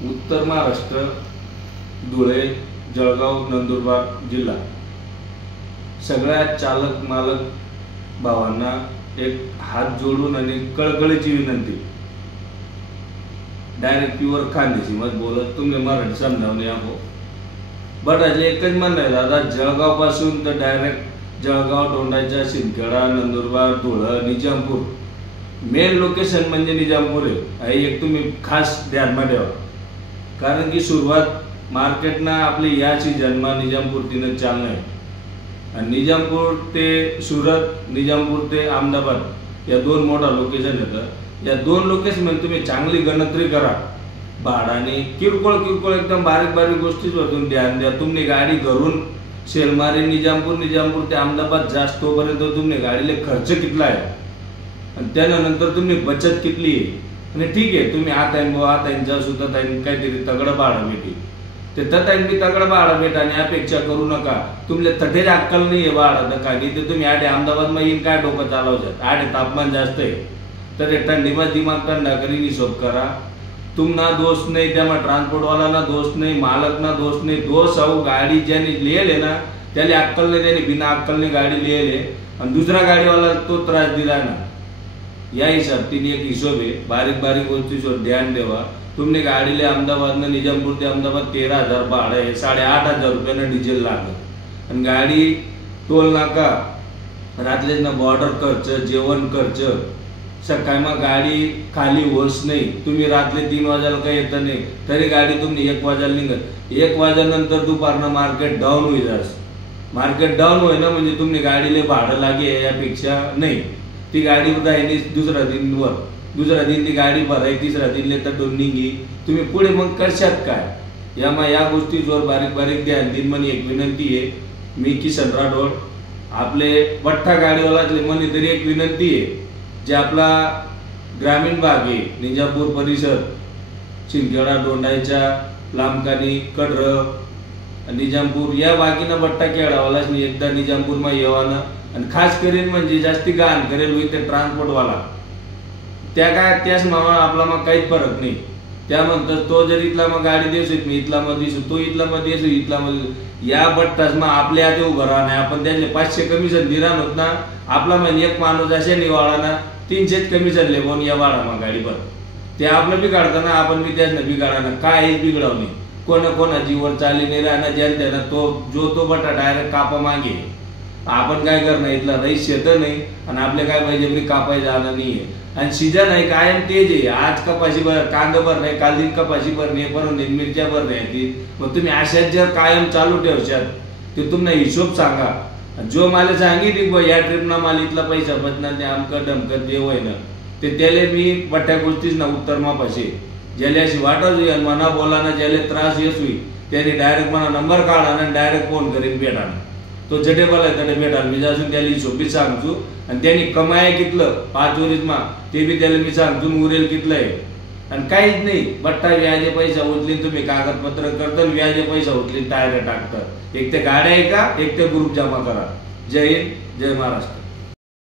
उत्तर महाराष्ट्र, धुळे, जळगाव, नंदुरबार जिल्हा सगळ्या चालक मालक भावांना एक हात जोडून आणि कळकळीची विनंती, डायरेक्ट प्युअर खानदेशी मत बोलत तुम्ही मराठी समजावून या हो. बट आज एकच म्हणणं आहे दादा, जळगाव पासून तर direct Jalgaon, Dondaicha, Shindkheda, Nandurbar, Dhule, Nijampur main location म्हणजे निजामपूर आहे. एक तुम्ही खास ध्यानमा ठेवा, कारण की सुरुवात मार्केटना आपली या सीजनमा निजामपूर तिनं चालणं आहे. आणि निजामपूर ते सुरत, निजामपूर ते अहमदाबाद या दोन मोठा लोकेशन येतं. या दोन लोकेशन तुम्ही चांगली गणतरी करा. भाडाने किरकोळ एकदम बारीक बारीक गोष्टीच वरतून ध्यान द्या. तुम्ही गाडी घरून शेलमारी निजामपूर ते अहमदाबाद जास्त तोपर्यंत तुम्ही गाडीला खर्च कितला आहे आणि त्यानंतर तुम्ही बचत कितली आहे. आणि ठीक आहे, तुम्ही आता सुद्धा काहीतरी तगडं भाडं भेटी ते मी तगडं भाडं भेटा आणि अपेक्षा करू नका. तुमले तठेच अक्कल नाही आहे भाडं नका ते तुम्ही आडे अहमदाबादમાં येईन काय डोकं चालवतात. आडे तापमान जास्त आहे तर थंडीમાં दिमाग थंडा करीन हिशोब करा. तुमना दोष नाही, त्यामुळे ट्रान्सपोर्टवाला दोष नाही, मालकना दोष नाही. दोष अहो गाडी ज्याने लिहिले ना त्याला अक्कल नाही, त्याने बिना अक्कलने गाडी लिहिले आणि दुसरा गाडीवाला तो त्रास दिला ना. या हिशोबतीने एक हिशोब आहे. बारीक बारीक गोष्टीवर ध्यान देवा. तुमने गाडीले अहमदाबादनं निजामपूर ते अहमदाबाद 13,000 भाडं आहे. 8,500 रुपयानं डिझेल लागत आणि गाडी टोल नाका, रात्रीना बॉर्डर खर्च, जेवण खर्च, सकाळी मग गाडी खाली होस नाही. तुम्ही रात्री 3 वाजायला काही येत नाही तरी गाडी तुम्ही 1 वाजायला निघत. 1 वाजल्यानंतर दुपारनं मार्केट डाऊन होईल. मार्केट डाऊन होईना म्हणजे तुम्ही गाडीले भाडं लागे यापेक्षा नाही. ती गाडी राहिली दुसऱ्या दिन ती गाडी भराय, तिसऱ्या दिनले तर दोन निघी. तुम्ही पुढे मग करशात काय. या गोष्टीवर बारीक बारीक ध्यान दिन. म्हणे एक विनंती आहे, मी किसन राठोड आपले वठ्ठा गाडीवालातले म्हणे तरी एक विनंती आहे, जे आपला ग्रामीण भाग आहे निजामपूर परिसर, शिंदखेडा, दोंडाच्या, लांबकानी, कड्र, निजामपूर या बाकीना बट्टा खेळावालाच मी एकदा निजामपूरमा येवानं. आणि खास करीन म्हणजे जास्ती गाण करेल होईल ते ट्रान्सपोर्टवाला. त्याच मामा आपला मग काहीच फरक नाही. त्या म्हणतात तो जर इथला मग गाडी देऊ मी इथला मध्ये दिसू, तो इथला मध्ये दिसू, इथला मध्ये या बट्टाच मग आपल्या आधी उभं राहणार. आपण त्याचे 500 कमिशन दिरान होत ना. आपला म्हणजे एक माणूस असे निवाळा ना 300 कमिशन लेबून या वाढा मग गाडीवर. ते आपलं बिघाडताना आपण बी त्याच बिघाडा काहीच बिघडवणे. कोणा जीवर चाली नाही राहणार. ज्यांना तो बट्टा डायरेक्ट कापा मागे. आपण काय करणार, इथला रईस शेत नाही आणि आपले काय पाहिजे कापाय जाणं नाहीये. आणि सीजन आहे कायम तेज आहे. आज कपाशी भर, कांदा भर नाही, काल दिन कपाशी भर नाही, परत मिरच्या भर नाही. मग तुम्ही अशाच जर कायम चालू ठेवशात ते तुम्हाला हिशोब सांगा. जो मला सांगितली या ट्रिपना मला इथला पैसा बचणार ते अमकं डमकं देव आहे ना, ते त्याला मी बट्ट्या गोष्टीच ना उत्तर मापाशी ज्याला अशी वाटच होईल मना बोलाना, ज्याला त्रास येस होईल त्याने डायरेक्ट मला नंबर काढा आणि डायरेक्ट फोन करीन भेटा. तो जटेबल आहे त्याला भेटा. मी अजून त्याला हिशोबी सांगतो आणि त्यांनी कमाय कितलं 5 वर्षमा ते बी त्याला मी सांगतो उरेल कितलं आहे. आणि काहीच नाही, बट्टा व्याजे पैसा उचली तुम्ही कागदपत्र करता, व्याजे पैसा उचली टायर टाकतात. एक ते गाड्या आहे का, एक ते ग्रुप जमा करा. जय हिंद, जय महाराष्ट्र.